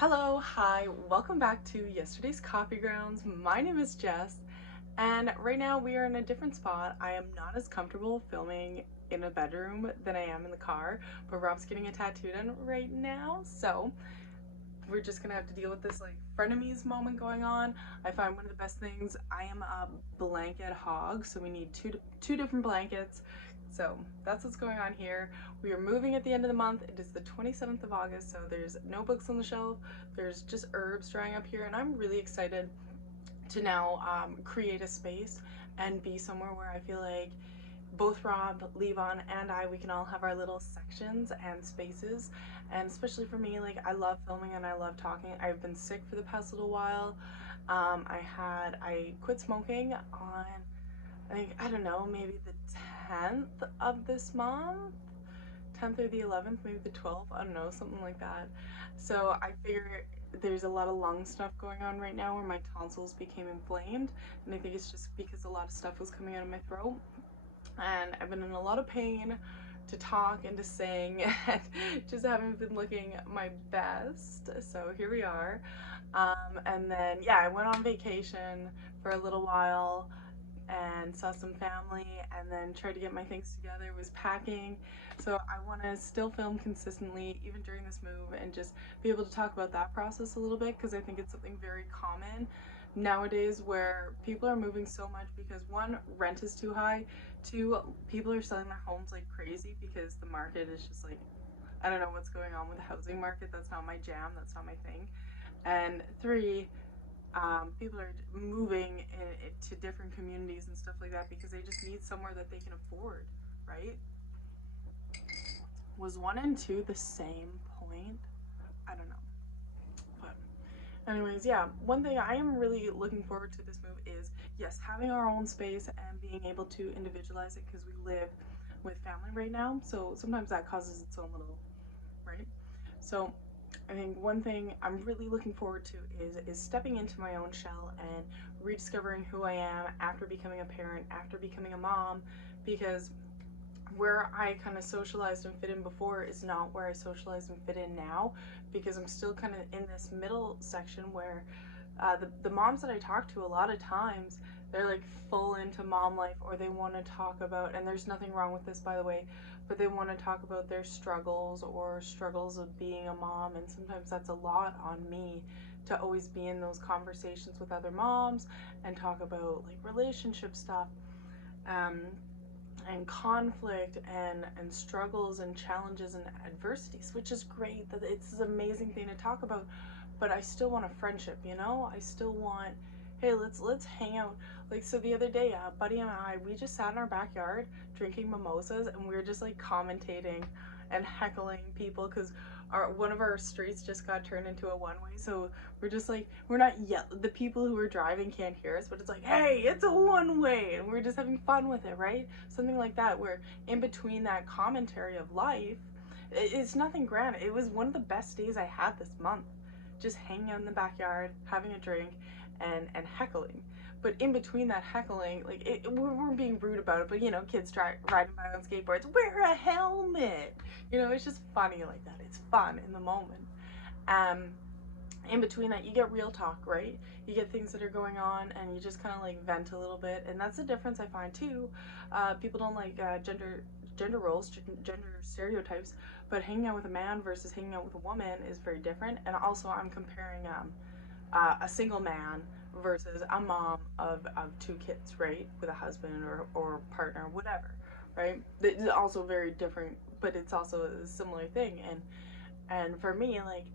Hello, hi, welcome back to yesterday's coffee grounds. My name is Jess, and right now we are in a different spot. I am not as comfortable filming in a bedroom than I am in the car, but Rob's getting a tattoo done right now, so we're just gonna have to deal with this like frenemies moment going on. I find one of the best things, I am a blanket hog, so we need two different blankets. So that's what's going on here. We are moving at the end of the month. It is the 27th of August, so there's no books on the shelf. There's just herbs drying up here, and I'm really excited to now create a space and be somewhere where I feel like both Rob, Levon, and I, we can all have our little sections and spaces. And especially for me, like I love filming and I love talking. I've been sick for the past little while. I quit smoking on, I don't know, maybe the 10th of this month. 10th or the 11th, maybe the 12th, I don't know, something like that. So I figure there's a lot of lung stuff going on right now where my tonsils became inflamed, and I think it's just because a lot of stuff was coming out of my throat, and I've been in a lot of pain to talk and to sing and just haven't been looking my best. So here we are. And then, yeah, I went on vacation for a little while and saw some family and then tried to get my things together, was packing. So I want to still film consistently even during this move and just be able to talk about that process a little bit, because I think it's something very common nowadays where people are moving so much because one, rent is too high, two, people are selling their homes like crazy because the market is just like, I don't know what's going on with the housing market. That's not my jam, that's not my thing. And three, people are moving to different communities and stuff like that because they just need somewhere that they can afford, right? Was one and two the same point? I don't know. But anyways, yeah, one thing I am really looking forward to this move is, yes, having our own space and being able to individualize it, because we live with family right now. So sometimes that causes its own little, right? So I think one thing I'm really looking forward to is stepping into my own shell and rediscovering who I am after becoming a parent, after becoming a mom, because where I kind of socialized and fit in before is not where I socialize and fit in now, because I'm still kind of in this middle section where the moms that I talk to a lot of times, they're like full into mom life, or they want to talk about, and there's nothing wrong with this by the way, but they want to talk about their struggles or struggles of being a mom, and sometimes that's a lot on me to always be in those conversations with other moms and talk about like relationship stuff. Um, and conflict and struggles and challenges and adversities, which is great. That it's this amazing thing to talk about, but I still want a friendship, you know? I still want, hey, let's hang out. Like, so the other day, Buddy and I, we just sat in our backyard drinking mimosas, and we were just like commentating and heckling people because one of our streets just got turned into a one-way. So we're just like, we're not yet, the people who are driving can't hear us, but it's like, hey, it's a one-way, and we're just having fun with it, right? Something like that, where in between that commentary of life, it's nothing grand. It was one of the best days I had this month, just hanging out in the backyard, having a drink, and heckling. But in between that heckling, like we weren't being rude about it, but you know, kids riding by on skateboards, wear a helmet. You know, it's just funny like that. It's fun in the moment. Um, in between that, you get real talk, right? You get things that are going on, and you just kind of like vent a little bit, and that's the difference I find too. People don't like gender roles, gender stereotypes, but hanging out with a man versus hanging out with a woman is very different. And also, I'm comparing a single man versus a mom of two kids, right? With a husband or partner, whatever, right? It's also very different, but it's also a similar thing. And for me, like,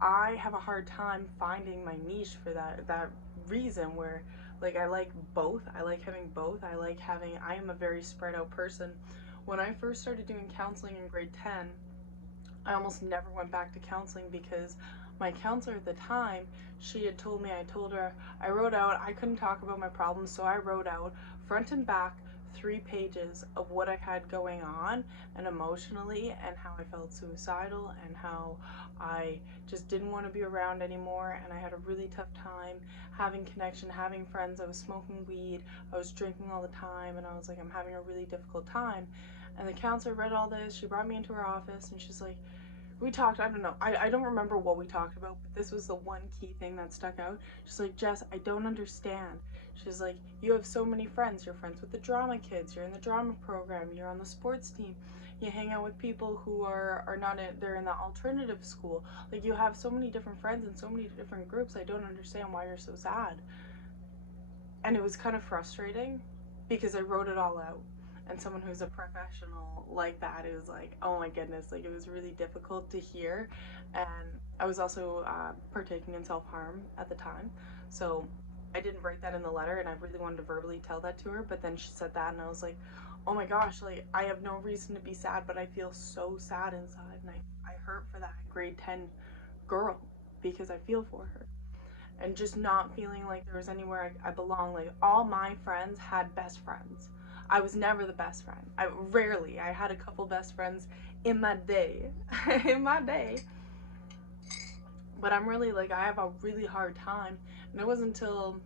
I have a hard time finding my niche for that reason, where like I like both. I like having both. I am a very spread out person. When I first started doing counseling in grade 10, I almost never went back to counseling because my counselor at the time, she had told me, I told her, I wrote out, I couldn't talk about my problems, so I wrote out front and back 3 pages of what I had going on and emotionally, and how I felt suicidal, and how I just didn't want to be around anymore, and I had a really tough time having connection, having friends. I was smoking weed, I was drinking all the time, and I was like, I'm having a really difficult time. And the counselor read all this, she brought me into her office, and she's like, we talked, I don't know, I don't remember what we talked about, but this was the one key thing that stuck out. She's like, Jess, I don't understand. She's like, you have so many friends. You're friends with the drama kids, you're in the drama program, you're on the sports team, you hang out with people who are not in, they're in the alternative school. Like, you have so many different friends and so many different groups. I don't understand why you're so sad. And it was kind of frustrating because I wrote it all out. And someone who's a professional like that, it was like, oh my goodness, like, it was really difficult to hear. And I was also partaking in self-harm at the time, so I didn't write that in the letter, and I really wanted to verbally tell that to her, but then she said that and I was like, oh my gosh, like, I have no reason to be sad, but I feel so sad inside, and I hurt for that grade 10 girl because I feel for her. And just not feeling like there was anywhere I belong. Like, all my friends had best friends. I was never the best friend. I had a couple best friends in my day. In my day. But I'm really, like, I have a really hard time. And it wasn't until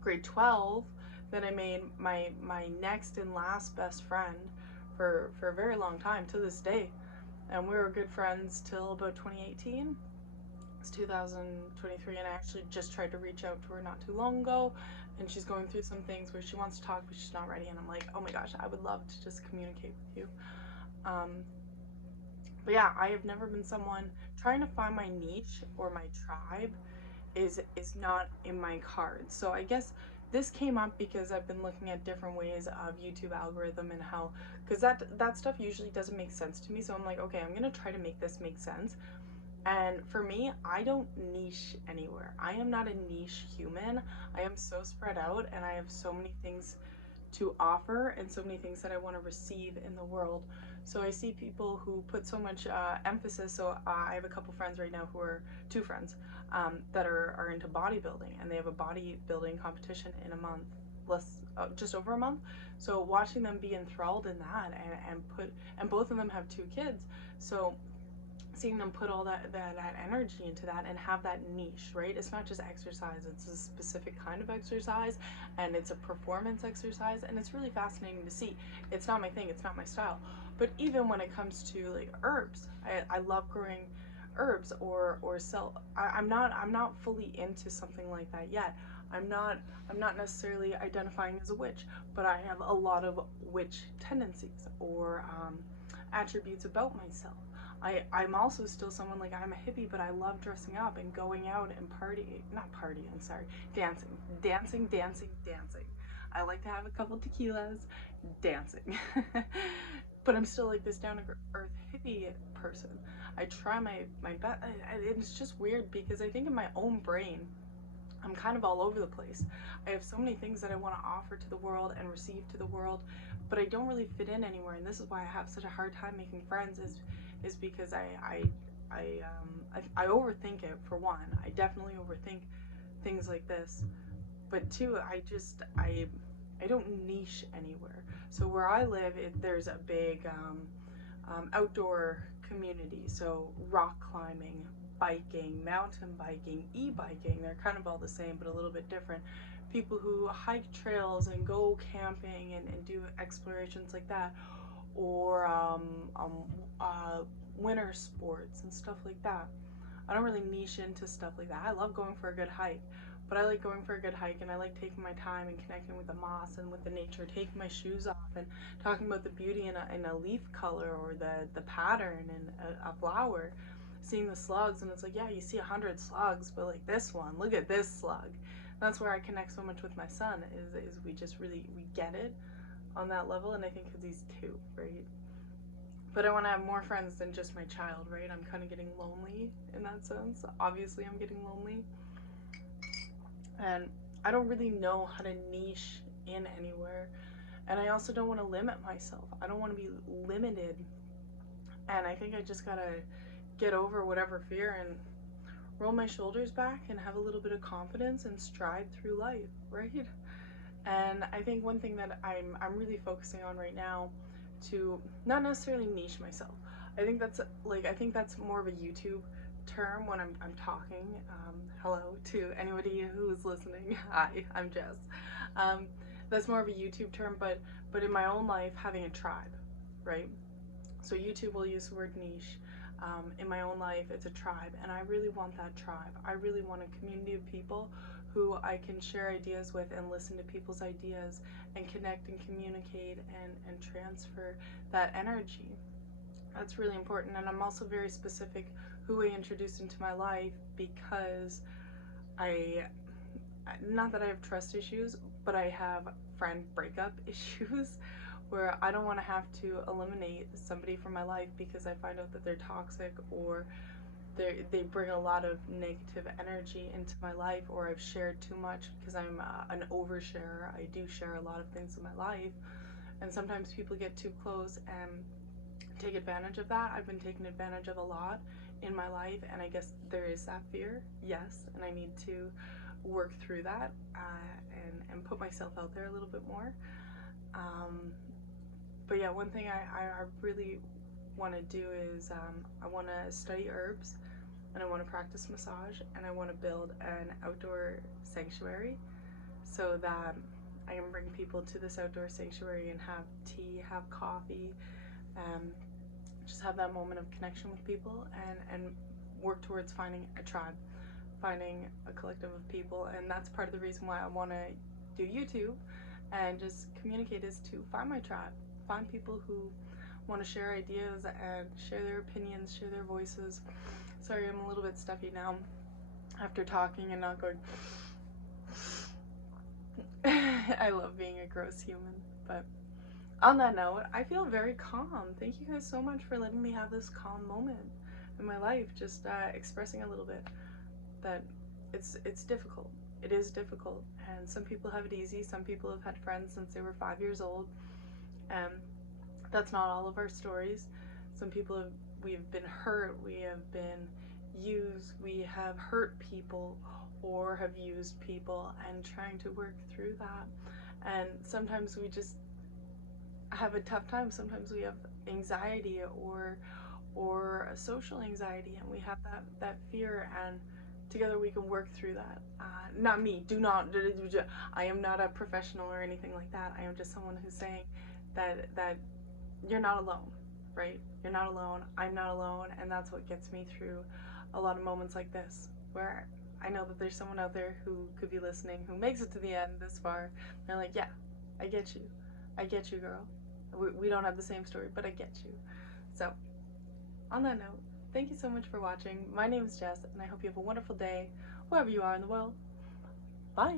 grade 12 that I made my next and last best friend for a very long time, to this day. And we were good friends till about 2018. It's 2023, and I actually just tried to reach out to her not too long ago, and she's going through some things where she wants to talk but she's not ready, and I'm like, oh my gosh, I would love to just communicate with you. But yeah, I have never been someone trying to find my niche or my tribe is not in my cards. So I guess this came up because I've been looking at different ways of YouTube algorithm and how, because that stuff usually doesn't make sense to me, so I'm like, okay, I'm gonna try to make this make sense. And for me, I don't niche anywhere. I am not a niche human. I am so spread out, and I have so many things to offer and so many things that I want to receive in the world. So I see people who put so much emphasis. So I have a couple friends right now who are, two friends, that are into bodybuilding, and they have a bodybuilding competition in a month, just over a month. So watching them be enthralled in that, and both of them have two kids. So seeing them put all that energy into that and have that niche, right? It's not just exercise, it's a specific kind of exercise, and it's a performance exercise, and it's really fascinating to see. It's not my thing, it's not my style. But even when it comes to like herbs, I love growing herbs or I'm not fully into something like that yet. I'm not necessarily identifying as a witch, but I have a lot of witch tendencies or attributes about myself. I'm also still someone, like, I'm a hippie, but I love dressing up and going out and dancing. Dancing. I like to have a couple tequilas, dancing. But I'm still like this down to earth hippie person. I try my best, and it's just weird because I think in my own brain, I'm kind of all over the place. I have so many things that I want to offer to the world and receive to the world, but I don't really fit in anywhere, and this is why I have such a hard time making friends. Is because I overthink it. For one, I definitely overthink things like this, but two, I don't niche anywhere. So where I live, there's a big outdoor community. So rock climbing, biking, mountain biking, e-biking, they're kind of all the same but a little bit different. People who hike trails and go camping and do explorations like that, or winter sports and stuff like that. I don't really niche into stuff like that. I love going for a good hike, but I like going for a good hike, and I like taking my time and connecting with the moss and with the nature, taking my shoes off and talking about the beauty in a leaf color or the pattern in a flower, seeing the slugs, and it's like, yeah, you see 100 slugs, but like this one, look at this slug. And that's where I connect so much with my son, is we just really, we get it on that level, and I think because he's 2, right? But I want to have more friends than just my child, right? I'm kind of getting lonely in that sense. Obviously, I'm getting lonely. And I don't really know how to niche in anywhere. And I also don't want to limit myself. I don't want to be limited. And I think I just gotta get over whatever fear and roll my shoulders back and have a little bit of confidence and stride through life, right? And I think one thing that I'm really focusing on right now, to not necessarily niche myself. I think that's more of a YouTube term when I'm talking. Hello to anybody who's listening. Hi, I'm Jess. That's more of a YouTube term, but in my own life, having a tribe, right? So YouTube will use the word niche. In my own life, it's a tribe, and I really want that tribe. I really want a community of people who I can share ideas with and listen to people's ideas and connect and communicate and transfer that energy. That's really important. And I'm also very specific who I introduce into my life, because I, not that I have trust issues, but I have friend breakup issues where I don't want to have to eliminate somebody from my life because I find out that they're toxic, or they bring a lot of negative energy into my life, or I've shared too much because I'm an oversharer. I do share a lot of things in my life, and sometimes people get too close and take advantage of that. I've been taken advantage of a lot in my life, and I guess there is that fear, yes, and I need to work through that and put myself out there a little bit more. But yeah, one thing I really want to do is I want to study herbs, and I want to practice massage, and I want to build an outdoor sanctuary so that I can bring people to this outdoor sanctuary and have tea, have coffee, just have that moment of connection with people, and work towards finding a tribe, finding a collective of people. And that's part of the reason why I want to do YouTube and just communicate, is to find my tribe, find people who want to share ideas and share their opinions, share their voices. Sorry, I'm a little bit stuffy now after talking and not going. I love being a gross human. But on that note, I feel very calm. Thank you guys so much for letting me have this calm moment in my life, just expressing a little bit that it's difficult. It is difficult, and some people have it easy. Some people have had friends since they were 5 years old, and that's not all of our stories. Some people we've been hurt, we have been used, we have hurt people or have used people, and trying to work through that. And sometimes we just have a tough time. Sometimes we have anxiety or a social anxiety, and we have that fear, and together we can work through that. Not me, I am not a professional or anything like that. I am just someone who's saying that you're not alone, right? You're not alone, I'm not alone, and that's what gets me through a lot of moments like this, where I know that there's someone out there who could be listening, who makes it to the end this far. They're like, yeah, I get you, girl. We don't have the same story, but I get you. So, on that note, thank you so much for watching. My name is Jess, and I hope you have a wonderful day, wherever you are in the world. Bye!